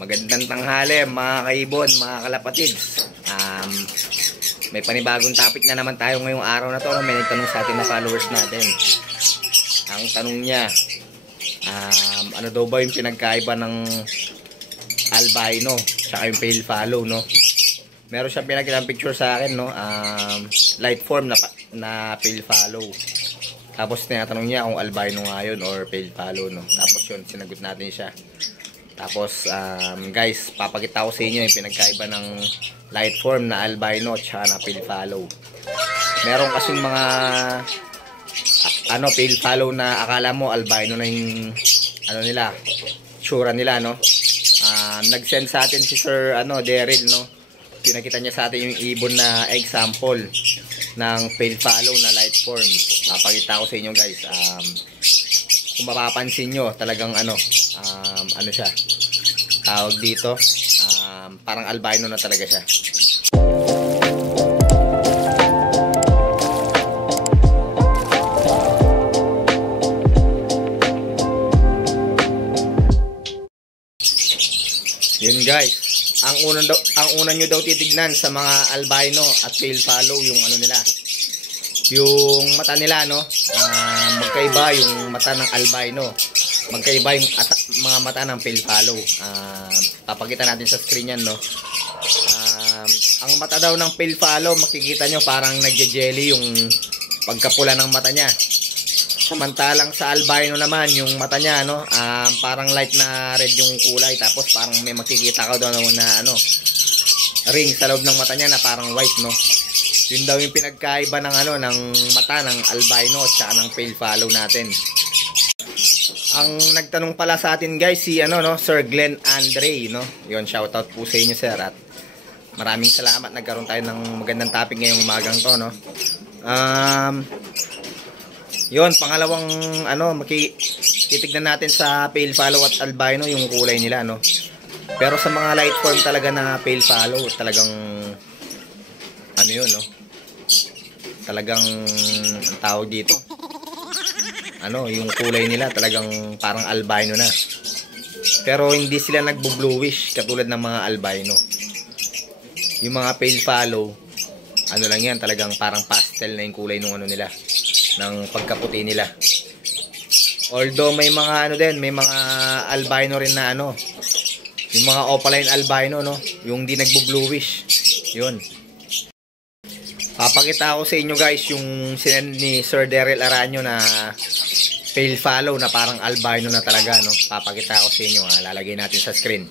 Magandang tanghali mga kaibon, mga kalapatids. May panibagong topic na naman tayo ngayong araw na to. May nagtanong sa atin na followers natin. Ang tanong niya, ano daw ba yung pinagkaiba ng albino tsaka yung pale fallow, no? Meron siyang pinakitang picture sa akin, no? Light form na pale fallow. Tapos tinatanong niya kung albino nga yun or pale fallow, no? Tapos yun, sinagot natin siya. Tapos guys, papakita ko sa inyo yung pinagkaiba ng light form na albino at saka na pale fallow. Meron kasing mga pale fallow na akala mo albino na yung nila, tsura nila, no? Nag-send sa atin si Sir Daryl, no? Pinakita niya sa atin yung ibon na example ng pale fallow na light form. Papakita ko sa inyo, guys. Kung mapapansin nyo, talagang siya, tawag dito, parang albino na talaga siya. Yun guys, ang una nyo daw titignan sa mga albino at pale fallow yung nila, yung mata nila, no? Magkaiba yung mata ng albino, magkaiba yung mga mata ng pale fallow. Papakita natin sa screen yan, no? Ang mata daw ng pale fallow, makikita nyo parang nagje-jelly yung pagkapula ng mata niya. Samantalang sa albino naman, yung mata niya, no? Parang light na red yung kulay, tapos parang may makikita ka daw na ring sa loob ng mata niya na parang white, no? Yun daw yung pinagkaiba ng ng mata ng albino at saka ng pale fallow natin. Ang nagtanong pala sa atin guys si Sir Glenn Andre, no? Yun, shoutout po sa inyo sir, at maraming salamat, nagkaroon tayo ng magandang topic ngayong umagang to, no? Yun, pangalawang titignan natin sa pale fallow at albino yung kulay nila, no? Pero sa mga light form talaga na pale fallow, talagang yun, no? Talagang ang tawag dito, yung kulay nila talagang parang albino na. Pero hindi sila nagbo-bluish katulad ng mga albino. Yung mga pale fallow, lang yan, talagang parang pastel na yung kulay ng nila, ng pagkaputi nila. Although may mga may mga albino rin na yung mga opaline albino, no? Yung di nagbo-bluish. Yun. Papakita ko sa inyo guys yung sinend ni Sir Daryl Aranyo na pale fallow na parang albino na talaga, no? Papakita ko sa inyo, lalagay natin sa screen.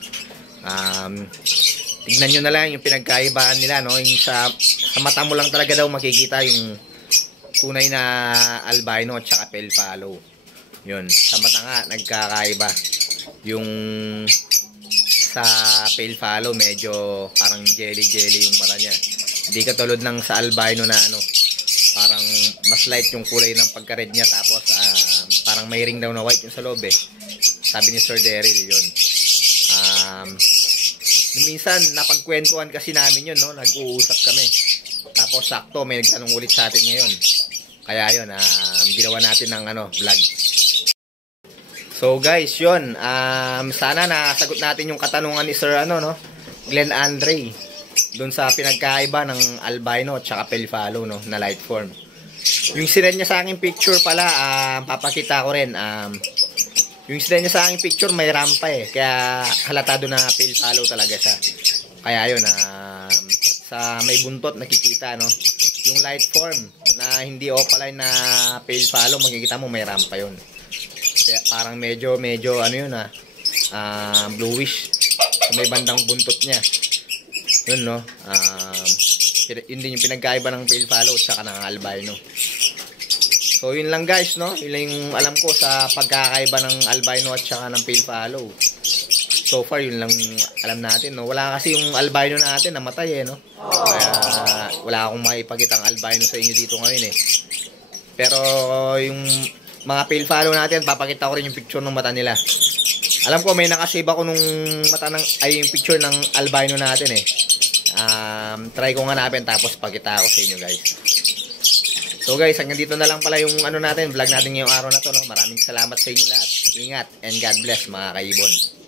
Tignan nyo na lang yung pinagkaibaan nila, no? Yung sa mata mo lang talaga daw makikita yung tunay na albino at saka pale fallow. Yun, sa mata nga nagkakaiba. Yung sa pale fallow medyo parang jelly yung mata niya. Hindi katulad ng sa albino na parang mas light yung kulay ng pagka-red niya, tapos parang may ring daw na white yung sa loob, sabi ni Sir Daryl. Yun. Minsan napagkwentuhan kasi namin yun, no? Nag-uusap kami. Tapos sakto may nagtanong ulit sa atin ngayon. Kaya yun, ginawa natin ng vlog. So guys, yun. Sana nasagot natin yung katanungan ni Sir Glenn Andre doon sa pinagkaiba ng albino at saka pale fallow, no, na light form. Yung sinend niya sa akin picture pala, papakita ko rin. Yung sinend niya sa akin picture may rampa, kaya halatado na pale fallow talaga siya. Kaya yun, sa may buntot nakikita, no, yung light form na hindi opaline na pale fallow, makikita mo may rampa yun. Kaya parang medyo yun, bluish sa may bandang buntot niya. Yun, no? Yun din yung pinagkaiba ng pale fallow at saka ng albino. So yun lang guys, no? Yun lang yung alam ko sa pagkakaiba ng albino at saka ng pale fallow. So far yun lang alam natin, no? Wala kasi yung albino natin namatay, no? Kaya wala akong maipakitang albino sa inyo dito ngayon, Pero yung mga pale fallow natin, papakita ko rin yung picture ng mata nila. Alam ko may nakasave ako nung mata yung picture ng albino natin, try ko hanapin tapos pakita ko sa inyo guys. So guys, hanggang dito na lang pala yung natin, vlog natin ngayong araw na to, no? Maraming salamat sa inyo lahat. Ingat and God bless mga kaibon.